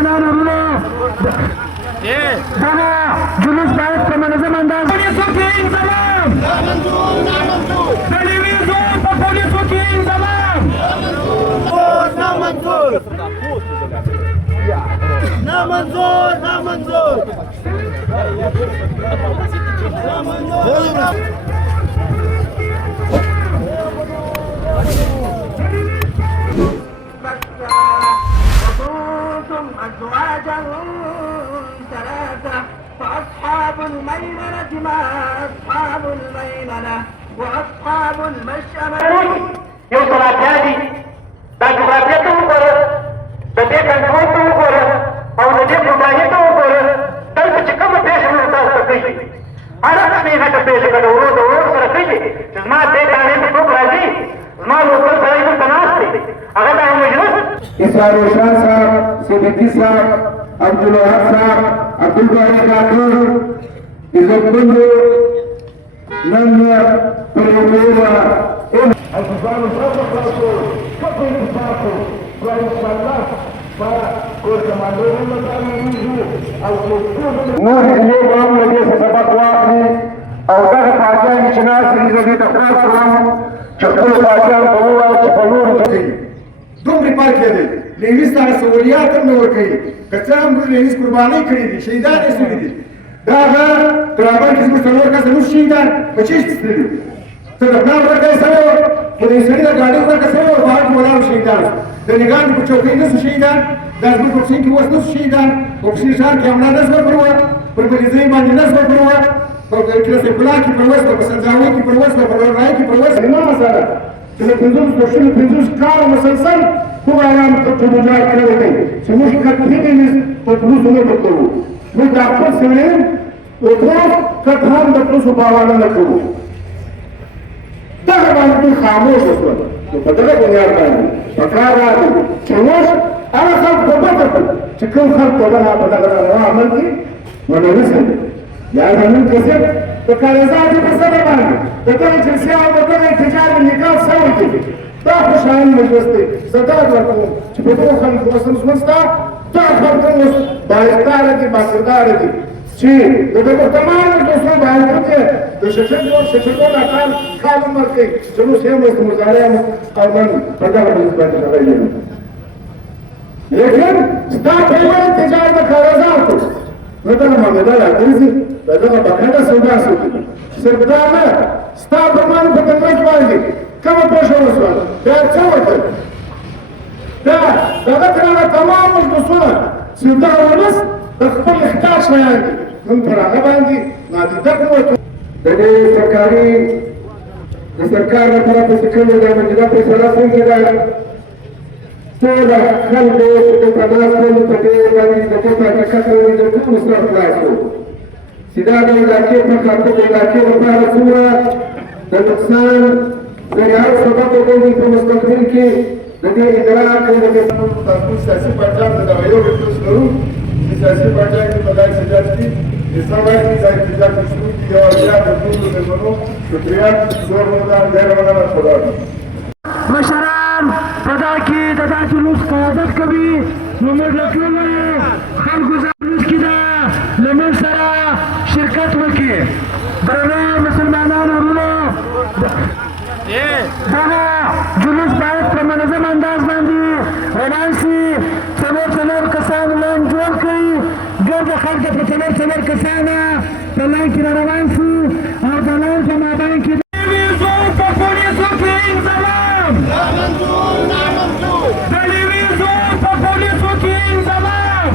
مسلمانانو ورونو دغه جلوس باید په منظم انداز پولیسو کې انضمام تلویزیون په پولیسو کې انضمام نامنظور أزواجا ثلاثة فأصحاب الميمنة ما أصحاب الميمنة وأصحاب المشأمة يوصل أبيادي دا جغرافيته وګوره د دې کنټرول ته وګوره او د دې پروګرامي ته وګوره دلته چې کومه پېښه مو تاسو ته کوي هغه څه غټه پېښه کړه ورو سره کوي چې زما دې دانې په څوک راځي زما لوکل سړی دلته ناست دی هغه دا مجلس اسرار روشن صاحب صدیقی صاحب عبدالوهاب صاحب عبدالباری کاکر عزتمند نن پر یوه الفضل صدق رسول كفر انتفاقه وإن شاء الله فكل ما نور المتعلمين أو تكون نور اليوم هم لدي سبق واقعي او دغه پاکان چې ناس دي زه دې ته خلاص کړم چې خپل پاکان په ووایي چې په نورو څه دومره پاک دی لیویس ته سہولیات هم نه ورکوي که څه هم لیویس قربانۍ کړي دي شهیدان یې سوي دي دا هغه ترابل کې زموږ څلور کسه نور شهیدان په چیش کې تللي ته د پلان ورکړی سوی وه خو د یو سړي د ګاډۍ ورکړه سوی وه په هغه کې ولاړ شهیدان د نګانو په چوکۍ نه سو شهیدان دا زموږ په پښین کې اوس نه سو شهیدان په پښین ښار کې حمله نه سوه پر وه پر بلیزۍ باندې نه سوه پر وه په کلاسیک ګلا کې پر وسوه په سنځاوۍ کې پر وسوه په لوړرای کې پر وسوه امام سره چې د 550 کاله مسلسل خوب آرام ته مجاهد کړی دی چې موږ کتلې په پولیسو نه ورکوو موږ د خپل سړی وقوف کټ هم د پولیسو په حواله نه کوو دغه باندې خاموش شول نو په دغه بنیاد باندې پکار راغی چې موږ هغه خلک په پټه کړو چې کوم خلک په دغه عمل کې ونرسل یا زموږ کسب په کاریزاتو په سبب باندې د دغه جلسې او د دغه احتجاج نکاح سوی دی دا خوشحال مجلس دی زه دا ورکوم چې په دغو خلکو اوس زموږ ستا دا خلک اوس بااختیاره دي باکرداره دي چې د دغو تمام مجلسو باوجود یې د ششګو کال عمر کوي چې موږ هم اوس مظاهره او من په دغه مجلس باندې راغلي لیکن ستا په یو احتجاج د کاریزاتو نو دغه معامله راګرځي دغه بقایا سودا سوي صرف دا نه ستا په مان په دغه باندې کومه پېښه وشوه دا څه وکړ دا دغه ترانه تمام مجلسونه چې دا ولس د خپل احتیاج شیان دي نن پر هغه باندې نادیده کوو د دې سرکار لپاره په څکلو د مجلس فیصله څنګه ده ټول خلکو د تناسب په دې باندې د کومه کټکټو د ټول سره خلاصو چې دا د علاقې په خاطر د علاقې لپاره څومره د نقصان ذریعه سبب وګرځي په مستقبل کې د دې ادراک او د تاسو سیاسي پارټیان د یو وکړو ضرور چې سیاسي پارټیان په دای سجاد دي د سمای د احتجاج شروع دي او بیا د ټول د منو شکریہ زور مدار ډیر مننه خدا مشران په دا کې د دا جلوس قیادت کوي نو موږ له ټولو خلکو جلوس کې ده له موږ سره شرکت وکړي درنو مسلمانانو ورونو دغه جلوس باید په منظم انداز باندې روان شي څلور کسان لین جوړ کړي ګرده خلک په څلور کسانه په لین کې را روان شي او د لین په مابین کې تلویزیون په پولیسو کې انضمام تلویزیون په پولیسو کې انضمام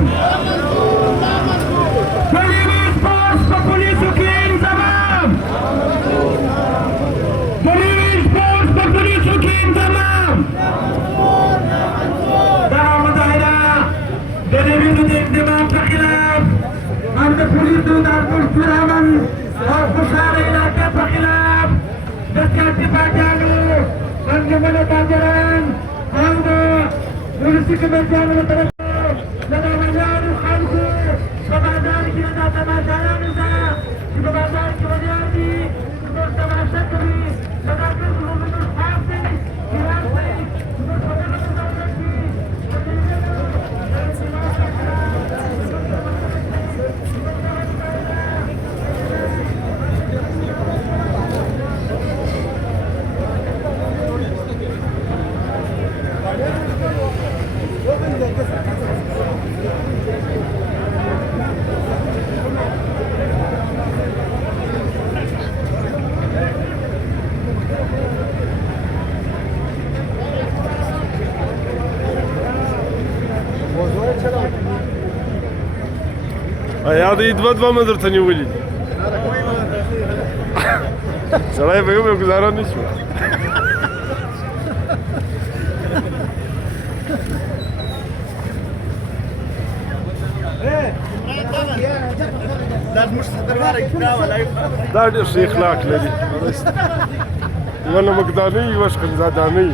تلویزیون په پولیسو کې انضمام نريد ضرب احتراما وخسارة علاقة بخلاف دكات باجانو انجمن تاجران آنگو ورسك بجانو ترسو لنا مليان خلقو سبازار کی لنا تماشایان ازا سبازار کی وجیار دی سباز تماشا کری صداقت محمد الخاف دی ایران سے سباز صداقت دولت دی یا د دوه مې درته نیولي دي سړی به یو ګزاره نه شو دا ډېر ښه اخلاق لري یوه نمکدانۍ یوه ښکنځادانۍ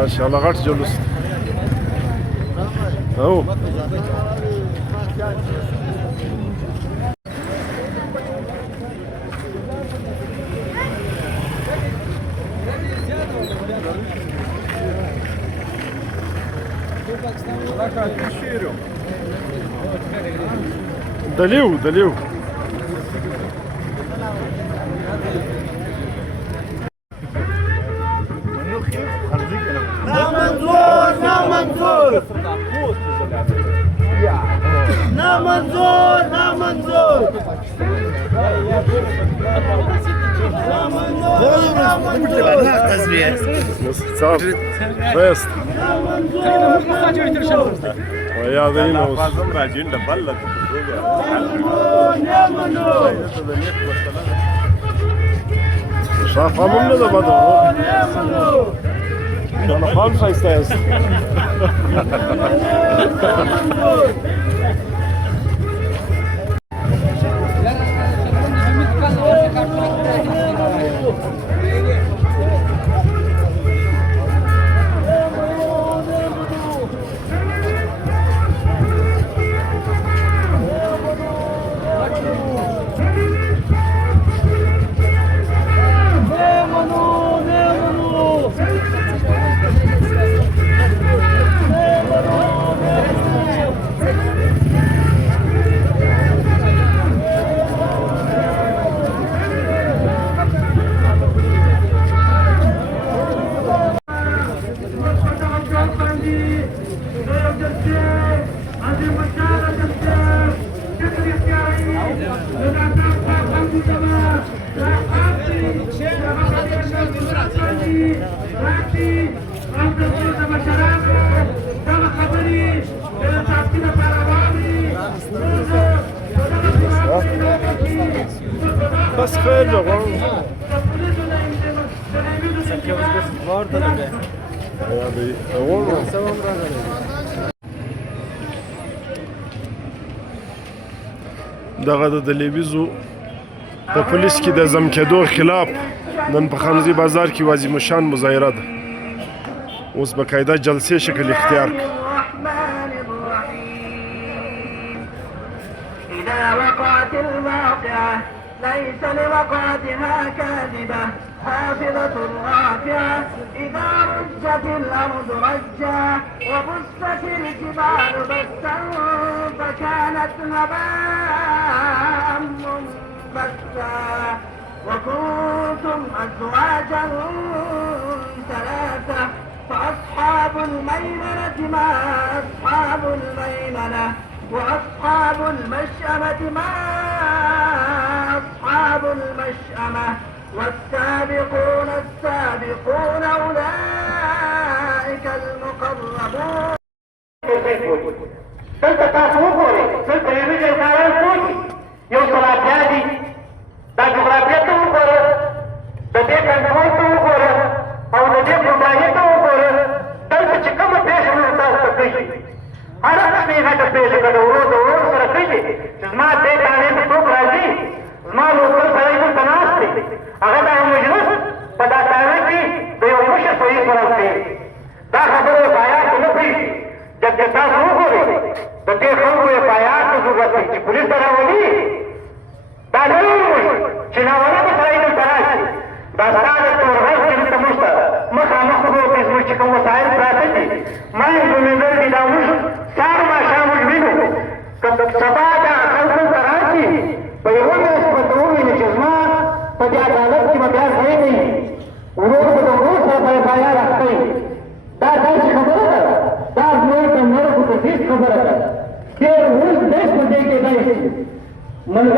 ماشاءالله غټ جلوس او دلیو بس ويا ذينوس راجعين لبلد شاف عملنا ده بدر انا خالص هيستاهل بس خیر جواب دغه د لیویزو په پولیس کې د ضم کېدو خلاف نن په خانزي بازار کې وازی مشان مظاهره ده اوس بقاعده جلسې شکل اختیار کړ ليس لوقعتها كاذبة حافظة رافعة إذا رجت الأرض رجا وبست الجبال بسا فكانت هباء منبثا وكنتم أزواجا ثلاثة فأصحاب الميمنة ما أصحاب الميمنة وأصحاب المشأمة ما أصحاب المشأمة والسابقون السابقون أولئك المقربون دلته تاسو وګورئ دلته یو انسانان څوک یو صلاتیا دي دا جغرافیه ته وګوره د دې کنټرول ته وګوره او د دې ګمراهۍ ته وګوره دلته چې کومه پېښه موږ تاسو ته کوي هره قسمې غټه پېښه که د ورور د ورور سره کوي چې زما دې تانې ته څوک راځي زما لوکل سړی دلته ناست دی هغه دا مجلس په دا تانه کې د یو مشر سړي سره کوي دا خبره په آیات کې نه پرېږدي جبکې تاسو وګورئ د دې خلکو یې په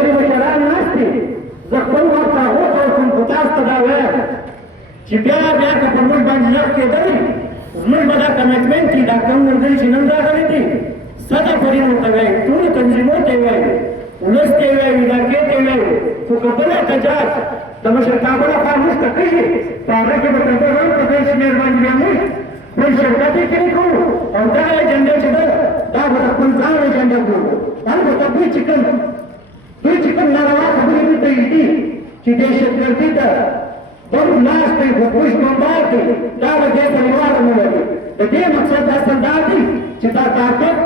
خبرې مشران ناست دي زه خپل وخت هغو ته ورکوم خو تاسو ته دا وایم چې بیا که پر موږ باندې یخ کېدلی زموږ به دا کمیټمنټ وي دا کوم ملګري چې نن راغلي دي سده فرین ورته وایي ټولو تنظیمو ته یې وایي ولس ته یې وایي علاقې ته یې وایي خو که بل احتجاج د مشرتابه لخوا موږ ته کېږي په هغه کې به تر هم په دې شمېر باندې بیا موږ بل شرکت یې کوي کوو او دغه ایجنډه چې ده دا به د خپل ځان ایجنډه کوو البته دوی چې کوم ناروا خبرې دلته ایږدي چې دهشتګردي ده بم ناست دی خو پوش بمبار دی دا به دې ته لوړه نه لري د دې مقصد اصل دا دی چې دا طاقت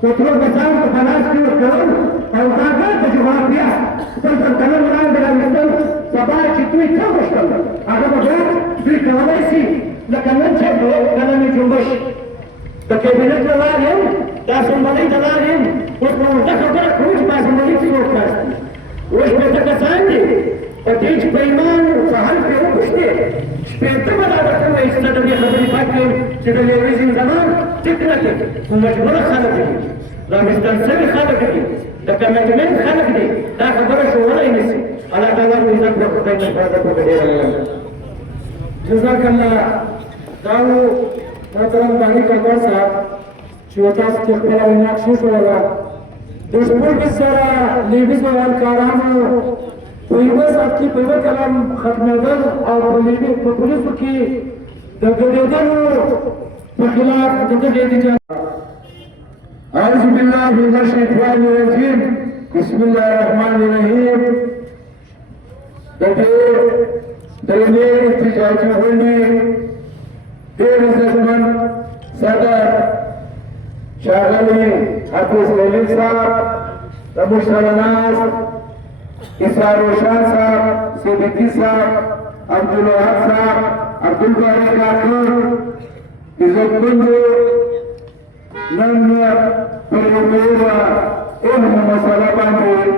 پټرول بچاو په خلاص کې ورکول او دا ګټه جغرافیه خپل کلم وړاندې راوستل سبا چې دوی څه وشتل هغه به بیا دوی کولی شي لکه نن چې کلمې جنبش د کابینټ له لارې هم د اسمبلۍ د لارې هم اوس به ورته خبره کوو چې په اسمبلۍ کې څوک ناست دي اوس شپېته کسان دي په دې چې په ایمان څه حل پرې وپوښتې شپېته به دا درته ووایي چې زه د دې خبرې پاک کړم چې د لیویزم زمان ټیک نه کوي خو مجبوره خلک دي راویستل شوي خلک دي د کمیټمنټ خلک دي دا خبره ښوولی نه شي الله تعالی مو عزت وکړي خدای مو حفاظت وکړي ډېره مننه جزاک الله دا و محترم بانی کاکړ صاحب چې تاسو کې خپله وینا کېښووله د سپورټ سره لیویز همکارانو په یوه ساعت کې په یوه کلم ختمېدل او په پولیسو کې د ګډېدلو په خلاف د دغې احتجاج أعوذ بالله من الشيطان الرجيم بسم الله الرحمن الرحيم دلني احتجاجي غني دير زمن صدر شاغلي حافظ وليد صاحب رمشتر الناس إسرار روشان صاحب صديقي صاحب عبد الوهاب صاحب عبد الباري كاكر عزت بندو نن پر میرا علم مسئلہ باندې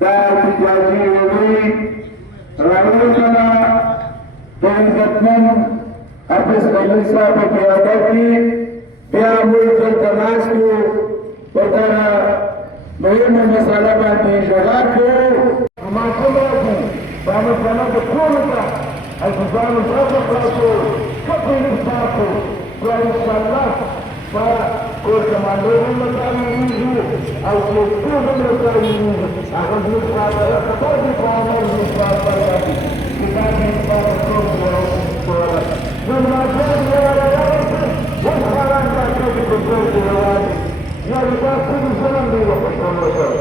دا احتجاجي وی راوړل کنا د عزتمن حافظ ولي صاحب په قیادت کې بیا موږ دلته ناستو پر دا مهمه مسئله باندې ژغا کوو ما کومه دا مسله د ټولو ته حافظانو سره خلاصو کپې نسباتو ان شاء الله کور کمانډران مطالعه او ټول مطالعه هغه د خپل خپل په عمل مثبت راځي کتاب یې په ټول ورو نو ما څنګه وخاران تاسو ته ټول ورو یا دا څه څنګه دی په ټول سره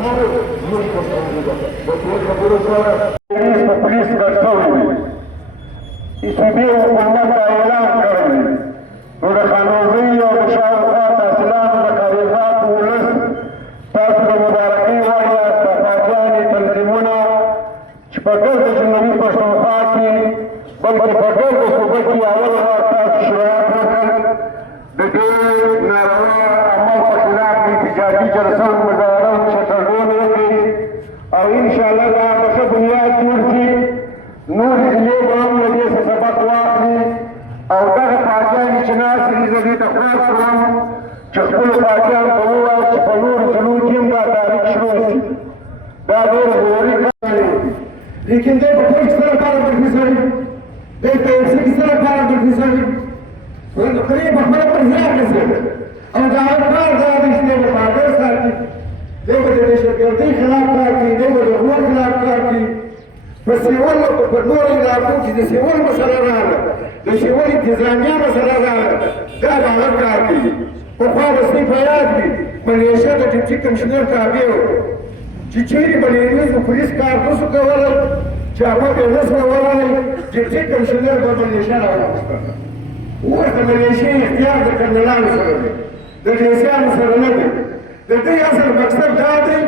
هغه یو څه دی په ټول خبرو سره په پولیس راځوي چې دې حکومت اعلان کړی نو د قانوني او د شاوخوا تحصیلاتو د کاغذاتو ولس تاسو د مبارکۍ وایاست د فاجانې تنظیمونه چې په ګرد جمهوري پښتونخوا کې بلکې په ګرد صوبه کې اول وار تاسو شروعات وکړ د دې ناروا عمل په خلاف احتجاجي جلسه مظاهره او چټرډون وکړي او انشاءالله دا به ښه بنیاد جوړ کړي نورې ضلعې به هم له دې څه سبق واخلي او دغه فاجانې چې ناستې دي زه دې ته خلاص کړم چې خپلو فاجانو ته ووایي چې په نورو ضلعو کې هم دا تحریک شروع شي دا ډېر ضروري کار دی لیکن دې په پولیس سره کار وکړي سړي دې په ایسي سره کار وکړي سړي ورته په خپله پر ځای رسېږي او دا هر کار دا دی چې دې په پاګر ساتي دې به د دهشتګردۍ خلاف کار کوي دې به د غلو خلاف کار کوي په سیول په نورو علاقو کې د سیول مسله راغله د سیول انتظامیه مسله راغله دا به هغه کار کوي پخوا به سپي په یاد وي ملیشه د ډیپټي کمشنر تابع و چې چیرې به لیویز د پولیس کار نسو کولی چاپه به نس کولی ډیپټي کمشنر به ملیشه راوغوښته اوس د ملیشې اختیار د کرنلانو سره دی د ډیسیانو سره نه دی د دې اصل مقصد دا دی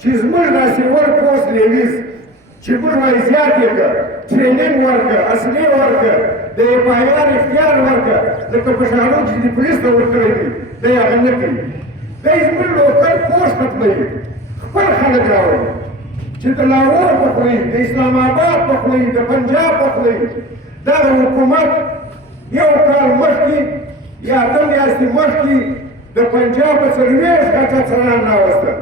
چې زموږ دا سیول پوسټ لیویز چې موږ وایي زیات یې کړه ټریننګ ورکړه اصلي ورکړه د اف آی آر اختیار ورکړه لکه په شهرونو چې د پولیس ته ورکړی دي دی هغه نه کوي دی زموږ لوکل پوسټ ختموي خپل خلک راوړي چې د لاهور په خولې د اسلام آباد په خولې د پنجاب په خولې دغه حکومت یو کال مخکې یا اتم میاشتې مخکې د پنجاب په 40 غټه څران راوسته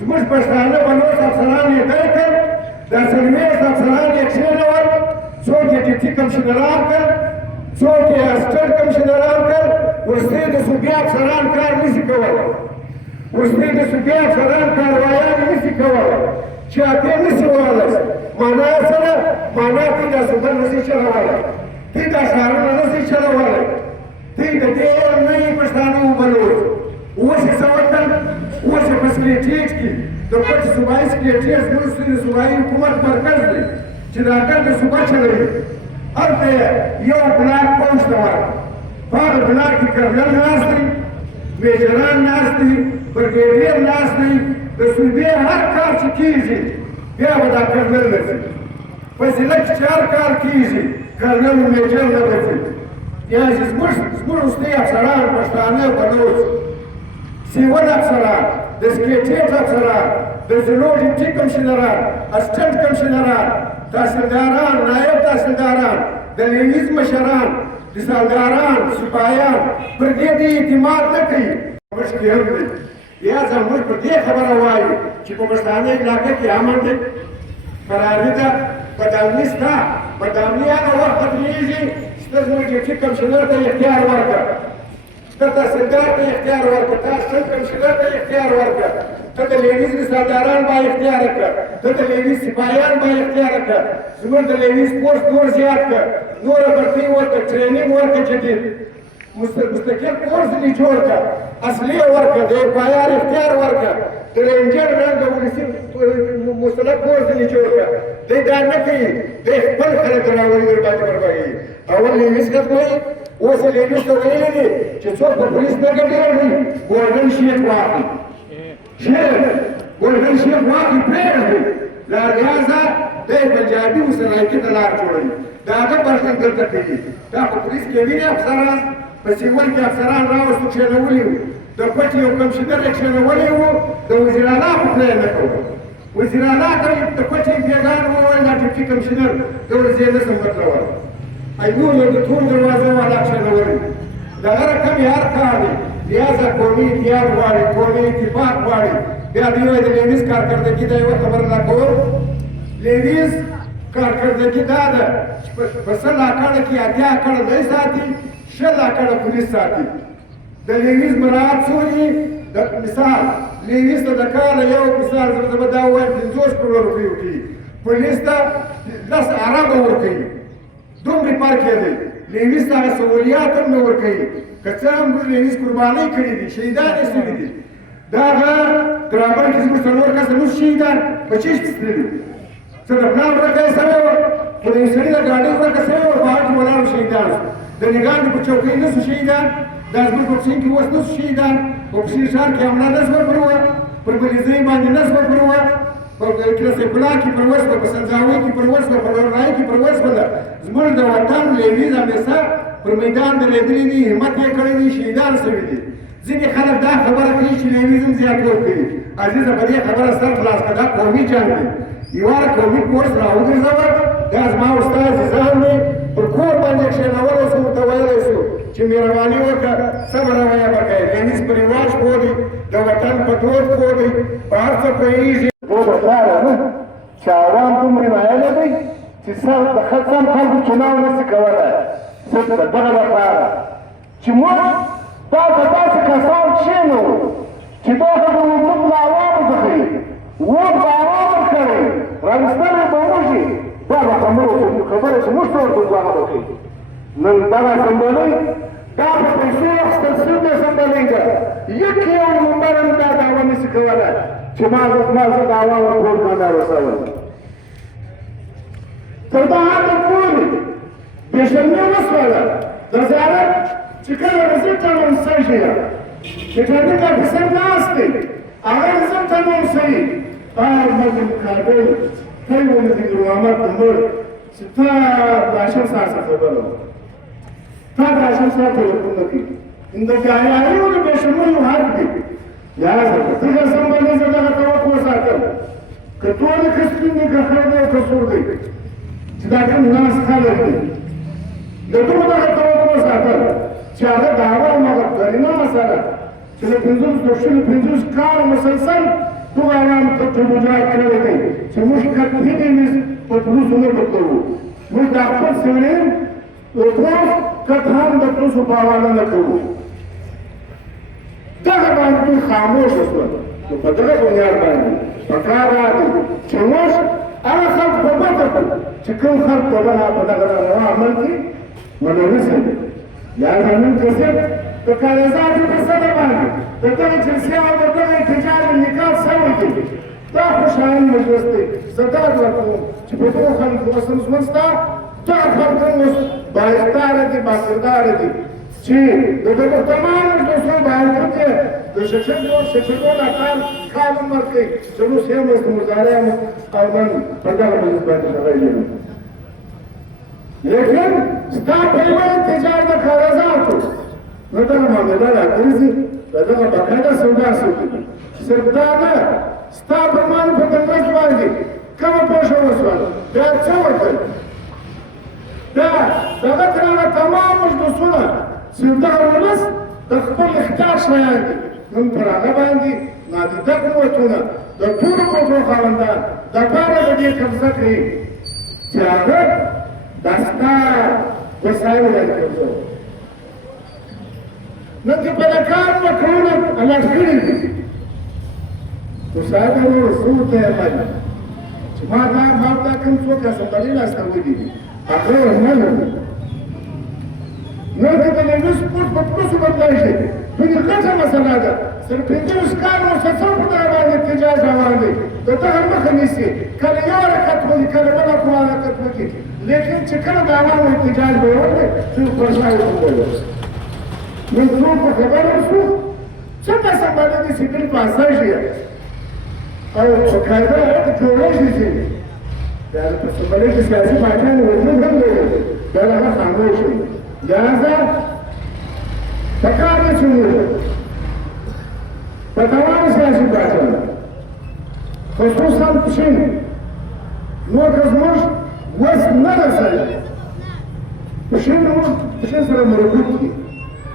زموږ پښتانه بلوڅ افسران یې ډېر کړ، دا څلوېښت افسران یې کښېنول، څوک یې ډیپټي کمشنران کړ، څوک یې اسسټنټ کمشنران کړ. وروسته د صوبې افسران کار نشي کولی، وروسته د صوبې افسران کاروایان نشي کولی، چې اتې نشي وهلی. معنا یې څه ده؟ معنا دوی دا صوبه نشي چلولی، دوی دا ښارونه نشي چلولی، دوی د دې نه یې پښتانه وبلوځ. اوس یې څه وکړل؟ اوس یې په سکرېټریټ کې د پټ صوبایي سکرېټریټ زموږ د صوبایي حکومت مرکز دی چې دا ټول صوبه چلوي. هلته یو بلاک پوځ ته ورکړ، په هغه بلاک کې کرنل ناست دی، میجران ناست دی، برګیډیر ناست دی. د صوبې هر کار چې کېږي بیا به دا کرنل نه ځي، فضیلت چې هر کار کېږي کرنل و میجر نه به ځي. یعنې زموږ وروستي افسران پښتانه بلوڅ، سیول افسران، د سکرېټریټ افسران، د ضلعو ډیپټي کمشنران، اسسټنټ کمشنران، تحصیلداران، نایب تحصیلداران، د لیویز مشران، رسالداران، سپاهیان پر دې دې اعتماد نه کوي. موږ کې هم دی یا زموږ پر دې خبره وایو چې په پښتانه علاقه کې امن دی، فراري ده، بدامني شته. بدامني هغه وخت ختمېږي چې ته زموږ ډیپټي کمشنر ته اختیار ورکړه، ته تحصیلدار ته اختیار ورکړه، ته اسسټنټ کمشنر ته اختیار ورکړه، ته د لیویز رسالداران با اختیار کړه، ته د لیویز سپاهیان با اختیار کړه، زموږ د لیویز پوسټ نور زیات کړه، نوره برتۍ ورکړه، ټرینینګ ورکړه، جدید مستقل کورس دې جوړ کړه، اصلي ورکړه، د اف آی آر اختیار ورکړه، د رینجر رنګ ولسي مسلک کورس دې جوړ کړه. دی دا نه کوي، دی خپل خلک راولي ورباندې ورباږي. اول لیویز ته وایي، اوس یې لیویز ته ویلي دي چې څوک په پولیس نه ګټې راوړي ګولډن شیټ واخلي، ګولډن شیټ واخلي پرېږدي. لهذا دی پنجابي وسلایکي ته لار جوړوي، د هغه برخه دلته کوي. دا په پولیس کې ویني افسران، په سیول کې افسران راوستو کښېنولي وو، د پټ یو کمشنر یې کښېنولی وو، د وزیر اعلی خو یې نه کوو. وزیر اعلی ته د پټ امتیازان وویل دا ډیپټي کمشنر د وزیر نه سم بدلول، ایو یو د ټول دروازه والا کښېنولي. دغه رقم یې هر کار دی، لهذا قومي اتحاد غواړي، قومي اتفاق غواړي. بیا دوی وایي د لیویز کارکردګي ته یوه خبره لا کوم. لیویز کارکردګي دا ده چې په 100 اکړه کې 80 اکړه دی ساتي، 100 اکړه پولیس ساتي. د لیویز مراعات څو دي؟ مثال لیویز ته د کاله یو مثال زه به دا ووایم 50 کروړه روپۍ ورکوي، پولیس ته 10 اربه ورکوي. دومره فرق یې دی. لیویز ته هغه سهولیات هم نه ورکوي، که څه هم موږ لیویز قربانۍ کړي دي، شهیدان یې شوي دي. دا هغه ګرامر کې زموږ 4 کسه نور شهیدان په چشم تللي، څه د پلار ورکه یې سوی وه، خو د یو سړي د ګاډۍ ورکه سوی وه، په هغه کې ولاړو شهیدان شو. د نګاندې په چوکۍ نه شو شهیدان، دا زموږ په پښین کې اوس نه شو شهیدان، په پښین ښار کې حمله نه شوه پر وه، پر بلیزۍ باندې نه شوه پر وه، په کلاسیک ګلا کې پر وشوه، په سنځاوۍ کې پر وشوه، په لورنایي کې پر وشوه. زموږ د وطن لیویز همیشه پر میدان درېدلي دي، همت یې کړی دی، شهیدان شوي دي. ځینې خلک دا خبره کوي چې لیویز هم زیات ورکوي. عزیزه په دې خبره سر خلاص کړه، دا قومي جنګ دی. یوه قومي کورس راوګرځوه، دا زما استاد ځان دی، پر کور باندې کښېنولی شو، ورته ویلی شو چې مهرباني وکړه صبر رویه به کوې. لیویز په رواج پوه دی، د وطن په دود پوه دی، په هر څه پوهېږي. دا به ښکاره نه چې عوام دومره نایله دی چې سم خلکو چناو نشي کولی. صرف د دغه لپاره چې موږ دا به داسې کسان کښېنوو چې دا به د وجود له عوامو څخه وي، ووټ به عوام ورکوي، راویستلی به موږ یي. دا به خبره چې موږ ته ورته ګواه وکړي. نن دغه اسمبلۍ دا په پیسو اخیستل شوې اسمبلۍ ده، یک یو ممبر هم دا دعوه نشي کولی چې ما زه د عوامو ټول کامیاب رسولی. تر دا حده پورې بې شرمي وشوله. د زیارت چې کله رزلټ اناونسېږي، ریټرنینګ افیسر ناست دی، هغه رزلټ اناونسوي، محمد کابل ته یې وویل ظهور محمد عمر چې تا د هاشم صاحب څخه خبره وکړه، تا د هاشم صاحب تلیفون نه کوي. د جاهلانو د بې شرمیو حد دی. یاره دغه اسمبلۍ زه دغه توقع وساتم، که ټول یې که سپین دي، که خړ دی او که سور دی، چې دا کوم ناست خلک دي، د دغو دغه توقع وساتل چې هغه د عوامو هغه قرینه مسله چې د 50 کالو مسلسل ټول عوام ته توجه کړی دی چې موږ کتهیږي په پولیسو نه بدلوو موږ د خپل سړیم اطراف کته هم د پولیسو په حواله نه کوو دغه باندې خاموشه شول نو په دغه بنیاد باندې پکار راغی چې موږ هغه خلک په ګوته کړو چې کوم خلک په دغه روا عمل کې ونرسل یا زمون کسب د کاریزاتو په سبب باندې د دغه جلسې او د دغه احتجاج نکاح سوی دي دا خوشحال مجلس دی زه دا ورکوم چې په دغو خلکو اوس ژوند شته دغه خلک هم اوس بااختیاره دي باکرداره دي چې د دغو تمام مجلسونو باوجود یې د ششکو ناکام کار هم ورکوي چې اوس هم اوس د مزارعو او من په دغه مجلس باندې شغال لیکن ستا په یوه احتجاج د کاغذاتو نو دغه معامله راګرځي د دغه باقاعده سودا سوکي صرف دا نه ستا په مان په مجلس باندې کومه پوښتنه وشوه بیا څه وکړل دا دغه ترانه تمام مجلسونه چې دغه ولس د خپل اختیار شیان دي نن پر هغه باندې نادیده قوتونه د ټولو قوتونو خاوندان دپاره د دې قبضه کوي چې هغه دستار وسایل لري نن چې په کار وکړو الله کړی وسایل نو څه ته باندې چې ما دا کوم څوک اسمبلی لا استوي هغه نه نو د نوښت په پروسه بدلای شي په دې غټه مسله ده سر پنځه کار او څه په دغه باندې احتجاج روان دي ته هم مخه نیسي کله یو حرکت وکړي کله بل حرکت وکړي لیکن چې کله د عوامو احتجاج به وکړي چې پرځای وکړي نو څوک خبره شو چې تاسو باندې د سیګل پاساژ او په قاعده د جوړښت شي دا په سمبلې کې سیاسي پارټیانو وجود هم لري دا هغه خاموش دي لہذا پکار نه شو په تمام سیاسي پارټیانو خصوصا پښین نو کزموش وس نه رسېږي پښین سره مربوط دي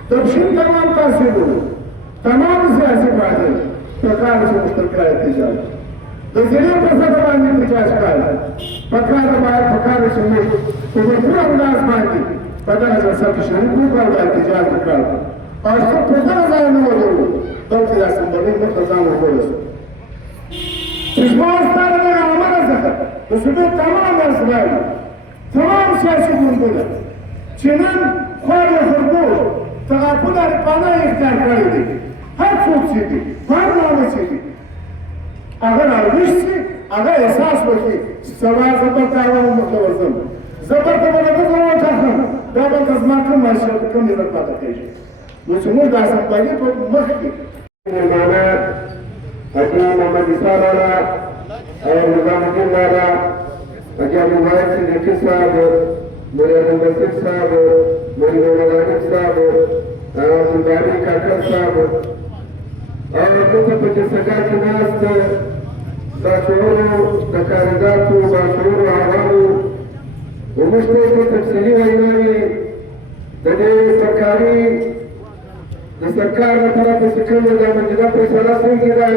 د پښین تمام تحصیلونه تمام سیاسي پارټیانو پکار چې مشترکه احتجاج د ځینې په سبب باندې احتجاج کوي پکار چې موږ په ټول انداز باندې په دغه ځای کې شریک وکړو او احتجاج وکړو او څه په دغه ځای نه ولرو دلته د اسمبلۍ مخې ځان وګورئ چې زما ستاسو د عمله څخه د ثبوت تمام اسناد تمام سیاسي ګوندونه چې نن خوار خربوش تغافل عرفانه اختیار کړی دی هر څوک چې دي هر نامه چې دي هغه راویښ شي هغه احساس وکړي چې سبا زه به عوامو مخ ته ورځم زه درته به له دغه وټاکم دا به که زما کوم معاشرت کوم عزت پاته کېږي نو چې موږ د اسمبلۍ په مخ کې مهمانات حاجي محمد عیسی لالا او نظام الدین لالا حاجي عبدالواحد صدیقي صاحب مولوي عبدالبصیر صاحب مولوي محمد عارف صاحب منداري کاکړ صاحب او دلته په جلسهګاه کې ناست باشعورو د کارګراتو باشعورو عوامو وموږ ته یې تفصیلي ویناوې د دې سرکار له طرفه چې کومه دا موجوده فیصله شوې ده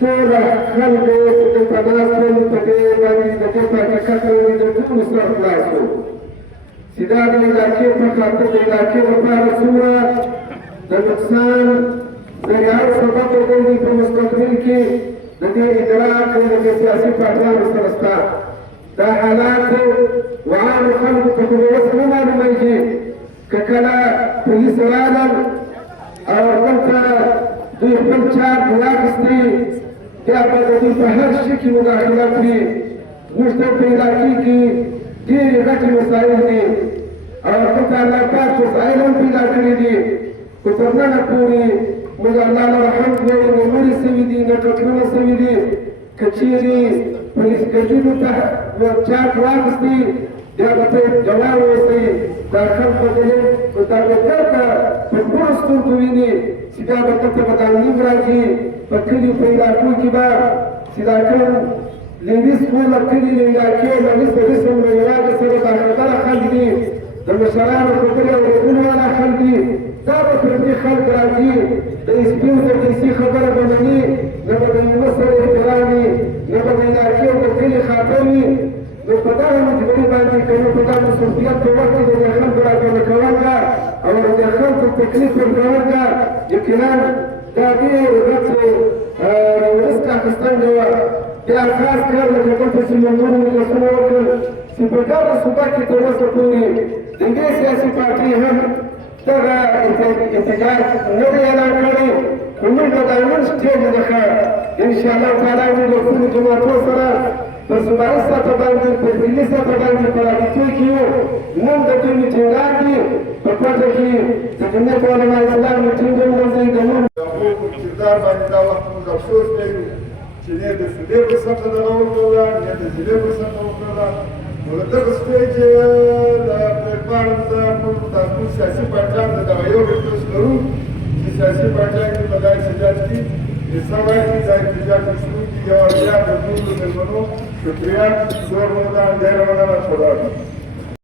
ټول خلکو دلته ناست ول په دې باندې د دې په حقیقت باندې د ټولو سر خلاص و چې دا د علاقې په خاطر د علاقې لپاره څومره د نقصان ذریعه سبب وګرځي په مستقبل کې د دې ادراک او د سیاسي پارټیانو سره شته دا حالات وعام خلکو ته خو اوس نه معلومیږي که کله پولیس راغلل او دلته دوی خپل چارج واخیستې بیا به د دوی په هر شي کې مداخله کړي موږ ته په علاقې کې ډېرې غټې مسایل دي او دلته الله پاک وسایل هم پیدا کړي دي خو تر ننه پورې موږ الله له رحمت وایو نه مړې سوي دي نه ټکرونه سوي دي که چېرې پولیس ګډونو ته چارج واخیستې بیا به ته جواب واوسئ دا خلکو دلې نو دا به دلته په ټولو سترګو ویني چې بیا به دلته به دا نیم راځي په کلیو په علاقو کې به چې دا کوم لیندیز ټوله کلي له علاقې له مثل رسم له رواجه سره باخبره خلک دي د مشرانو خبرې اورېدلو والا خلک دي دا به پردي خلک راځي د اسپي او د دیسي خبره به مني نه به د یوه سره احترام وي نه به د علاقې او د کلي خاطر وي نو په دغه مجبوري باندې که نو په دغه صورتیت په وخت کې د دې خلکو راجمع کول ده او د دې خلکو تکلیف ورکول ده یقینا دا ډېر غټ رسک اخیستنه وه بیا خاص کار لکه دلته چې ملګرو مجلسونه وکړل چې په دغه صوبه کې تر اوسه پورې د دې سیاسي پارټۍ هم دغه احتجاج نه دی اعلان کړی خو موږ د دایمن سټیج څخه انشاءالله تعالی موږ د ټولو جماعتو سره په صوبایي سطحه باندې په ملي سطحه باندې په راډیو کې یو نن د دوی میټینګان دي په کوټه کې د جمعیت علما اسلام میټینګ ولري د نور په کردار باندې دا وخت موږ افسوس کوي چې نه د سودې په سطحه دغه وکړله نه د ضلع په سطحه وکړله نو د دغه سټیج د پلټفارم ته موږ ټول سیاسي پارټیان د دغه یو ریکوست لرو چې سیاسي پارټیان کې په دا احتجاج کې حصه واخلي دا احتجاج شروع کړي یو بیا د ټولو مېلمنو شکریه زور مو ده ډېره مننه خدا حافظ